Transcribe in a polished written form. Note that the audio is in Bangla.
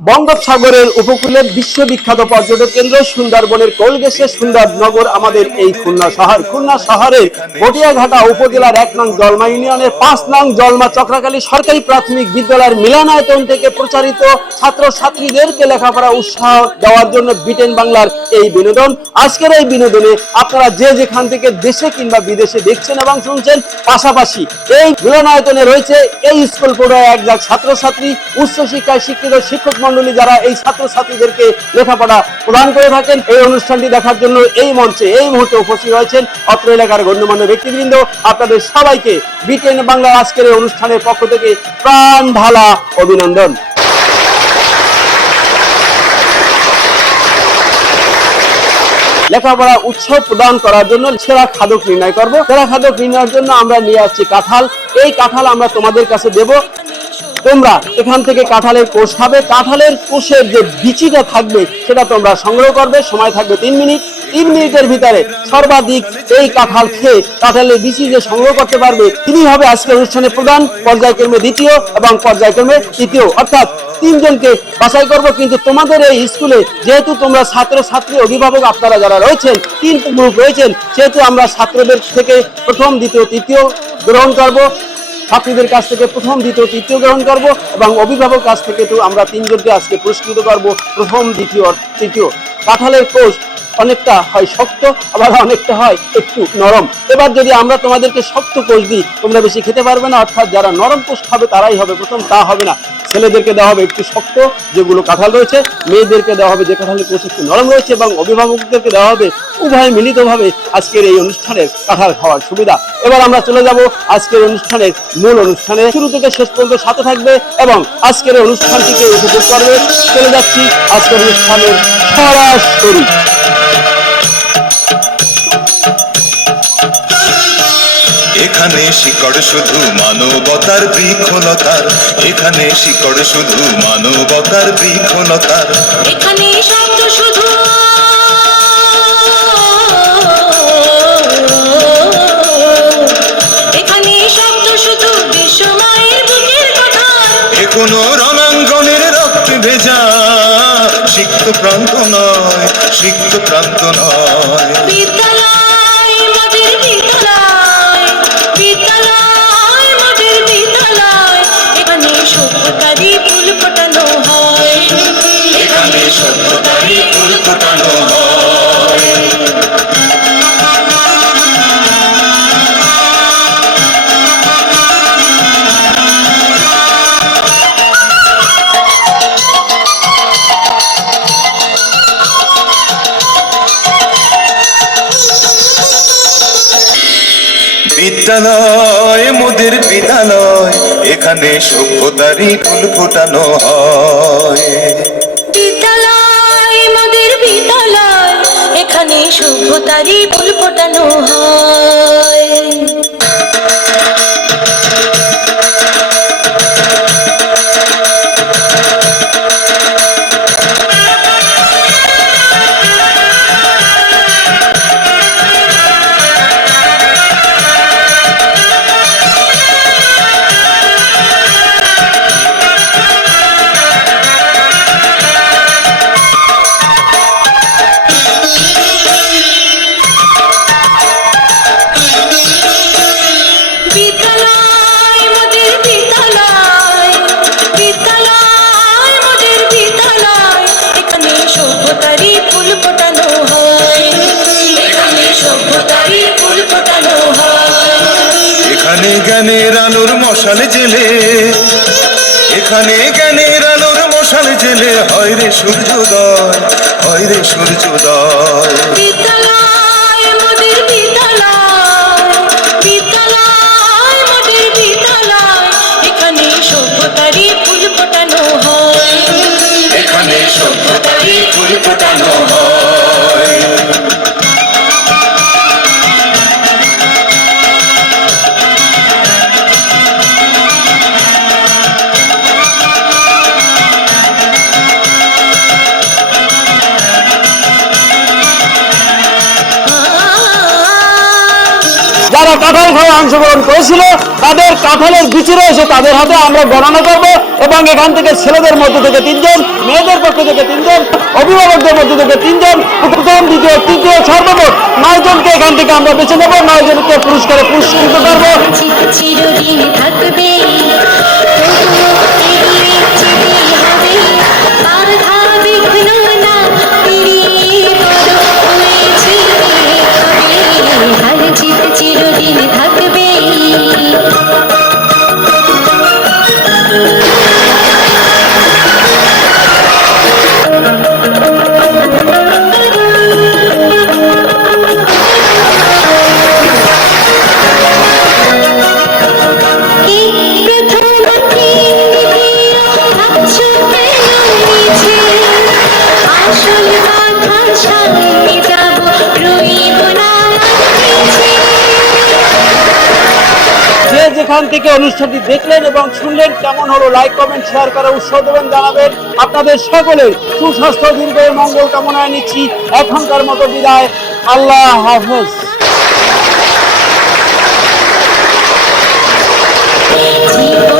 বঙ্গোপসাগরের উপকূলে বিশ্ববিখ্যাত পর্যটক কেন্দ্র সুন্দরবনের কোল ঘেঁষে সুন্দর নগর আমাদের এই খুলনা শহর। খুলনা শহরের বটিয়াঘাটা উপজেলার ১ নং জলমা ইউনিয়নের ৫ নং জলমা চক্রাকালী সরকারি প্রাথমিক বিদ্যালয়ের মিলনায়তন থেকে প্রচারিত ছাত্রছাত্রীদেরকে লেখাপড়া উৎসাহ দেওয়ার জন্য বিটেন বাংলার এই বিনোদন। আজকের এই বিনোদনে আপনারা যে যেখান থেকে দেশে কিংবা বিদেশে দেখছেন এবং শুনছেন, পাশাপাশি এই মিলনায়তনে রয়েছে এই স্কুল পড়ুয়া একজাক ছাত্রছাত্রী, উচ্চশিক্ষায় শিক্ষিত শিক্ষক মন্ডলী যারা এই ছাত্রছাত্রীদেরকে লেখাপড়া প্রদান করে থাকেন। এই অনুষ্ঠানটি দেখার জন্য এই মঞ্চে এই মুহূর্তে উপস্থিত হয়েছেন অত্র এলাকার গণ্যমান্য ব্যক্তিবৃন্দ। আপনাদের সবাইকে বিটেন বাংলার আজকের এই অনুষ্ঠানের পক্ষ থেকে প্রাণ ঢালা অভিনন্দন। লেখাপড়া উৎসব প্রদান করার জন্য সেরা খাদক নির্ণয় করব। সেরা খাদক নির্ণয়ের জন্য আমরা নিয়ে আসছি কাঁঠাল। এই কাঁঠাল আমরা তোমাদের কাছে দেব। তোমরা এখান থেকে কাঁঠালের কোষ খাবে। কাঁঠালের কোষের যে বিচিটা থাকবে সেটা তোমরা সংগ্রহ করবে। সময় থাকবে ৩ মিনিট। ৩ মিনিটের ভিতরে সর্বাধিক এই কাঁঠাল খেয়ে কাঁঠালের বিচি যে সংগ্রহ করতে পারবে তিনি হবে আজকের অনুষ্ঠানে প্রধান, পর্যায়ক্রমে দ্বিতীয় এবং পর্যায়ক্রমে তৃতীয়, অর্থাৎ ৩ জনকে বাছাই করব। কিন্তু তোমাদের এই স্কুলে যেহেতু তোমরা ছাত্রছাত্রী, অভিভাবক আপনারা যারা রয়েছেন ৩ গ্রুপ রয়েছেন, সেহেতু আমরা ছাত্রদের থেকে প্রথম, দ্বিতীয়, তৃতীয় গ্রহণ করব। ছাত্রীদের কাছ থেকে প্রথম, দ্বিতীয়, তৃতীয় গ্রহণ করব এবং অভিভাবক কাছ থেকে তো আমরা ৩ জনকে আজকে পুরস্কৃত করব প্রথম, দ্বিতীয়, তৃতীয়। কাঁঠালের কোষ অনেকটা হয় শক্ত, আবার অনেকটা হয় একটু নরম। এবার যদি আমরা তোমাদেরকে শক্ত কোষ দিই তোমরা বেশি খেতে পারবে না, অর্থাৎ যারা নরম কোষ খাবে তারাই হবে প্রথম, তা হবে না। ছেলেদেরকে দেওয়া হবে একটু শক্ত যেগুলো কাঁঠাল রয়েছে, মেয়েদেরকে দেওয়া হবে যে কাঁঠালের কোষ একটু নরম রয়েছে, এবং অভিভাবকদেরকে দেওয়া হবে উভয় মিলিতভাবে আজকের এই অনুষ্ঠানের কাঁঠাল খাওয়ার সুবিধা। এবার আমরা চলে যাব আজকের অনুষ্ঠানের মূল অনুষ্ঠানে। শুরু থেকে শেষ পর্যন্ত সাথে থাকবে এবং আজকের এই অনুষ্ঠানটিকে উপভোগ করবে। চলে যাচ্ছি আজকের অনুষ্ঠানের সরাসরি। এখানে শিকড় শুধু মানবতার বৃক্ষলতার, এখানে শিকড় শুধু মানবতার বৃক্ষলতার, এখানে শব্দ শুধু এখানে শব্দ শুধু বিশ্বমায়ের বুকের কথা। এখনো রণাঙ্গনের রক্ত ভেজা সিক্ত প্রান্ত নয়, সিক্ত প্রান্ত নয়। বিদ্যালয় মোদের বিদ্যালয়, বিদ্যালয় মোদের বিদ্যালয়, এখানে সভ্যতারই ফুল ফোটানো হয়, এখানে সভ্যতারই ফুল ফোটানো হয়। বিদ্যালয় মোদের বিদ্যালয়, এখানে সভ্যতারই ফুল ফোটানো হয়, বিদ্যালয় মোদের বিদ্যালয়, এখানে সভ্যতারই ফুল ফোটানো হয়। এখানে জ্ঞানের আলোর মশাল জেলে, এখানে জ্ঞানের আলোর মশাল জেলে হয় রে সূর্যোদয়, হয় রে সূর্যোদয়। বিদ্যালয় মোদের বিদ্যালয়, বিদ্যালয় মোদের বিদ্যালয়, এখানে সভ্যতারই ফুল ফোটানো হয়, এখানে সভ্যতারই ফুল ফোটানো হয়। যারা কাঁঠাল খাওয়া অংশগ্রহণ করেছিল তাদের কাঁঠালের বিচি রয়েছে, তাদের হাতে আমরা গণনা করবো এবং এখান থেকে ছেলেদের মধ্য থেকে 3 জন, মেয়েদের পক্ষ থেকে 3 জন, অভিভাবকদের মধ্য থেকে 3 জন, প্রথম দ্বিতীয় তৃতীয় সর্বমোট 9 জনকে এখান থেকে আমরা বেছে নেব। 9 জনকে পুরস্কারে পুরস্কৃত করবো। চিরদিন থাকবে তবুও এগিয়ে যেতে হবে বাধা বিঘ্ন না পেরিয়ে বড় হয়েছে হবে হার জিত চিরদিন থাকবে যে যেখান থেকে অনুষ্ঠানটি দেখলেন এবং শুনলেন কেমন হলো, লাইক কমেন্ট শেয়ার করে উৎসাহ দেবেন, জানাবেন। আপনাদের সকলের সুস্বাস্থ্য দীর্ঘায়ু মঙ্গল কামনায় নিচ্ছি এখনকার মতো বিদায়। আল্লাহ হাফেজ। জীবন